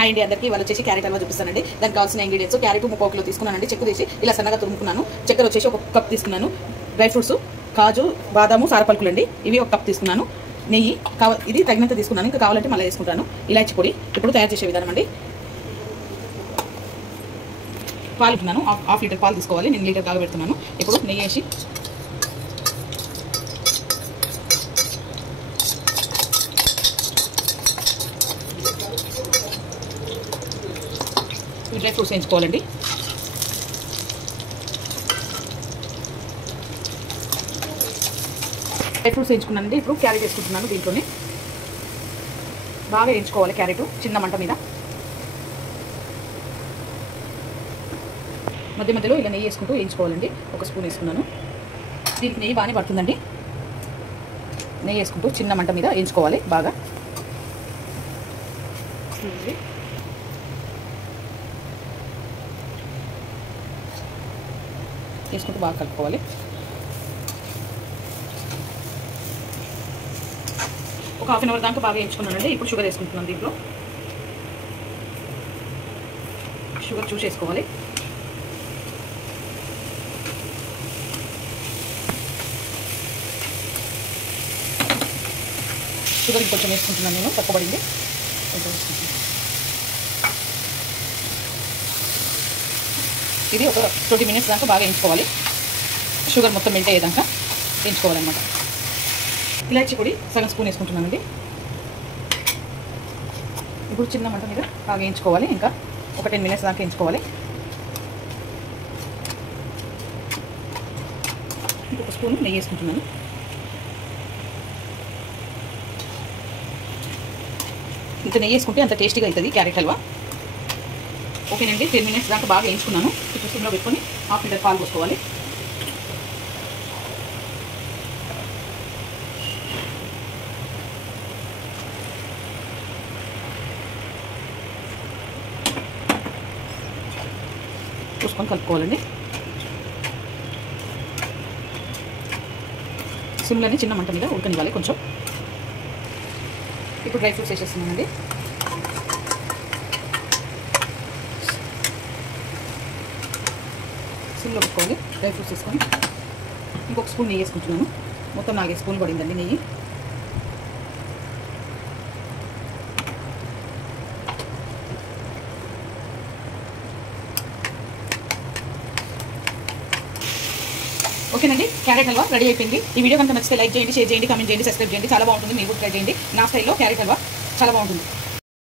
Hi అండి అందరికీ వాళ్ళు వచ్చేసి క్యారెట్ హల్వా చూపిస్తానండి. దానికి కావాల్సిన ఇంగ్రీడియంట్స్ క్యారెట్ 3 కిలో తీసుకున్నానండి. చెక్కు తీసి ఇలా సన్నగా తురుముకున్నాను. చక్కెర వచ్చేసి 1 కప్ తీసుకున్నాను. డ్రై ఫ్రూట్స్ కాజు బాదాము సారపలుకులు అండి, ఇవి 1 కప్ తీసుకున్నాను. నెయ్యి ఇది తగినంత తీసుకున్నాను, ఇంకా కావాలంటే మళ్ళీ వేసుకుంటాను. ఇలాచి పొడి. ఇప్పుడు తయారు చేసే విధానం అండి. పాలు ఉన్నాను, 1/2 లీటర్ పాలు తీసుకోవాలి. నేను లీటర్ కాగబెడుతున్నాను. ఇప్పుడు నెయ్యి వేసి డ్రై ఫ్రూట్స్ వేయించుకోవాలండి. డ్రై ఫ్రూట్స్ వేయించుకున్నానండి. ఇప్పుడు క్యారెట్ వేసుకుంటున్నాను. దీంట్లోనే బాగా వేయించుకోవాలి. క్యారెట్ చిన్న మంట మీద మధ్య మధ్యలో ఇలా నెయ్యి వేసుకుంటూ వేయించుకోవాలండి. 1 స్పూన్ వేసుకున్నాను. దీనికి నెయ్యి బాగానే పడుతుందండి. నెయ్యి వేసుకుంటూ చిన్న మంట మీద వేయించుకోవాలి. బాగా వేసుకుంటూ బాగా కలుపుకోవాలి. ఒక 1/2 అవర్ దాకా బాగా వేయించుకున్నానండి. ఇప్పుడు షుగర్ వేసుకుంటున్నాను. దీంట్లో షుగర్ చూసేసుకోవాలి. షుగర్ కొంచెం వేసుకుంటున్నాను నేను, తక్కువబడింది. కొంచెం వేసుకుంటున్నాను. ఇది ఒక 20 మినిట్స్ దాకా బాగా వేయించుకోవాలి. షుగర్ మొత్తం మెల్ట్ అయ్యేదాకా వేయించుకోవాలన్నమాట. ఇలాచి పొడి సగం స్పూన్ వేసుకుంటున్నానండి. ఇప్పుడు చిన్న మంట మీద బాగా వేయించుకోవాలి. ఇంకా ఒక 10 మినిట్స్ దాకా వేయించుకోవాలి. ఇంకొక స్పూన్ నెయ్యి వేసుకుంటున్నాను. ఇంత నెయ్యి వేసుకుంటే అంత టేస్టీగా అవుతుంది క్యారెట్ హల్వా. ఓకేనండి, 10 మినిట్స్ దాకా బాగా వేయించుకున్నాను. ఇప్పుడు సిమ్లో పెట్టుకొని 1/2 లీటర్ పాలు పోసుకోవాలి. చూసుకొని కలుపుకోవాలండి. సిమ్లోనే చిన్న మంట మీద ఉడకనివ్వాలి కొంచెం. ఇప్పుడు డ్రై ఫ్రూట్స్ వేసేస్తున్నానండి. సిమ్లో పెట్టుకోవాలి. డ్రై ఫ్రూట్స్ వేసుకొని ఇంకొక స్పూన్ నెయ్యి వేసుకుంటున్నాను. మొత్తం 4 స్పూన్లు పడిందండి నెయ్యి. ఓకేనండి, క్యారెట్ హల్వా రెడీ అయిపోయింది. ఈ వీడియో కనుక నచ్చితే లైక్ చేయండి, షేర్ చేయండి, కామెంట్ చేయండి, సబ్స్క్రైబ్ చేయండి. చాలా బాగుంటుంది. మీరు కూడా ట్రై చేయండి. నా స్టైల్లో క్యారెట్ హల్వా చాలా బాగుంటుంది.